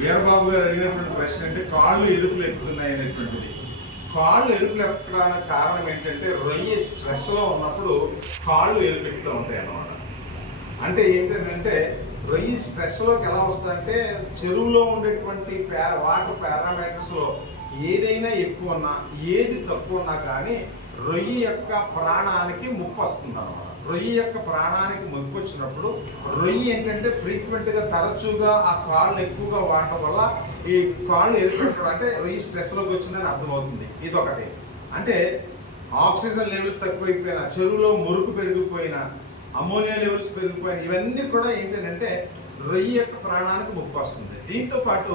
వీరబాబు గారు అడిగినటువంటి ప్రశ్న అంటే కాళ్ళు ఎరుపులు ఎక్కుతున్నాయి అనేటువంటిది. కాళ్ళు ఎరుపులు ఎక్కడానికి కారణం ఏంటంటే రొయ్య స్ట్రెస్లో ఉన్నప్పుడు కాళ్ళు ఎరుపు ఎక్కుతూ ఉంటాయి అన్నమాట. అంటే ఏంటంటే రొయ్యి స్ట్రెస్లోకి ఎలా వస్తుందంటే చెరువులో ఉండేటువంటి పార వాటర్ పారామీటర్స్లో ఏదైనా ఎక్కువ ఉన్నా ఏది తక్కువ ఉన్నా కానీ రొయ్యి యొక్క ప్రాణానికి ముప్పు వస్తుంది అనమాట రొయ్యి యొక్క ప్రాణానికి ముప్పు వచ్చినప్పుడు రొయ్యి ఏంటంటే ఫ్రీక్వెంట్గా తరచుగా ఆ కాళ్ళు ఎక్కువగా వాడటం వల్ల ఈ కాళ్ళు ఎరుపెట్టడం అంటే రొయ్యి స్ట్రెస్లోకి వచ్చిందని అర్థమవుతుంది. ఇది ఒకటి అంటే ఆక్సిజన్ లెవెల్స్ తక్కువైపోయినా చెరువులో మురుకు పెరిగిపోయినా అమ్మోనియా లెవెల్స్ పెరిగిపోయినా ఇవన్నీ కూడా ఏంటంటే రొయ్యి యొక్క ప్రాణానికి ముప్పు వస్తుంది దీంతో పాటు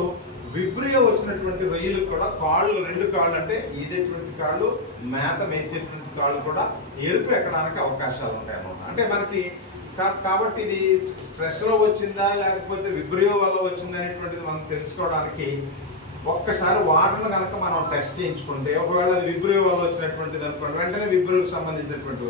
విబ్రియో వచ్చినటువంటి రొయ్యలు కూడా కాళ్ళు రెండు కాళ్ళు అంటే ఈదేటువంటి కాళ్ళు మేత వేసేటువంటి కాళ్ళు కూడా ఎరుపు ఎక్కడానికి అవకాశాలు ఉంటాయి అన్నమాట అంటే మనకి కా- కాబట్టి ఇది స్ట్రెస్లో వచ్చిందా లేకపోతే విబ్రియో వల్ల వచ్చిందా అనేటువంటిది మనం తెలుసుకోవడానికి ఒక్కసారి వాటర్ను కనుక మనం టెస్ట్ చేయించుకుంటే ఒకవేళ అది విబ్రియో వల్ల వచ్చినటువంటిది అనుకోండి వెంటనే విబ్రియోకి సంబంధించినటువంటి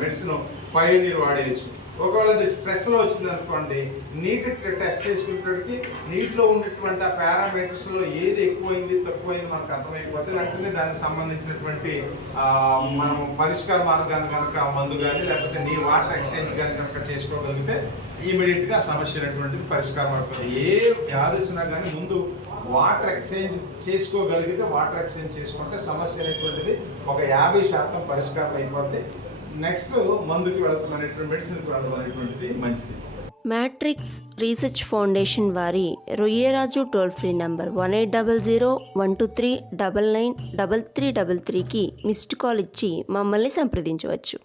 మెడిసిన్ పైనీరు వాడేయచ్చు. ఒకవేళ అది స్ట్రెస్లో వచ్చింది అనుకోండి నీట్ టెస్ట్ చేసుకునేటప్పటికి నీటిలో ఉన్నటువంటి ఆ పారామీటర్స్లో ఏది ఎక్కువైంది తక్కువైంది మనకు అర్థమైపోతే వెంటనే దానికి సంబంధించినటువంటి మనం పరిష్కార మార్గాన్ని కనుక మందు కానీ లేకపోతే నీ వాటర్ ఎక్స్చేంజ్ కానీ కనుక చేసుకోగలిగితే ఇమీడియట్గా ఆ సమస్య అనేటువంటిది పరిష్కారం అవుతుంది. ఏ వ్యాధి వచ్చినా కానీ ముందు వాటర్ ఎక్స్చేంజ్ చేసుకోగలిగితే వాటర్ ఎక్స్చేంజ్ చేసుకుంటే సమస్య అనేటువంటిది ఒక యాభై శాతం పరిష్కారం అయిపోద్ది. నెక్స్ట్ మందుకి వెళ్తాం అనేటువంటి మెడిసిన్కి వెళ్ళడం అనేటువంటిది మంచిది. మ్యాట్రిక్స్ రీసెర్చ్ ఫౌండేషన్ వారి Royyaraju toll free number one eight double zero one two three double nine double three double త్రీకి మిస్డ్ కాల్ ఇచ్చి మమ్మల్ని సంప్రదించవచ్చు.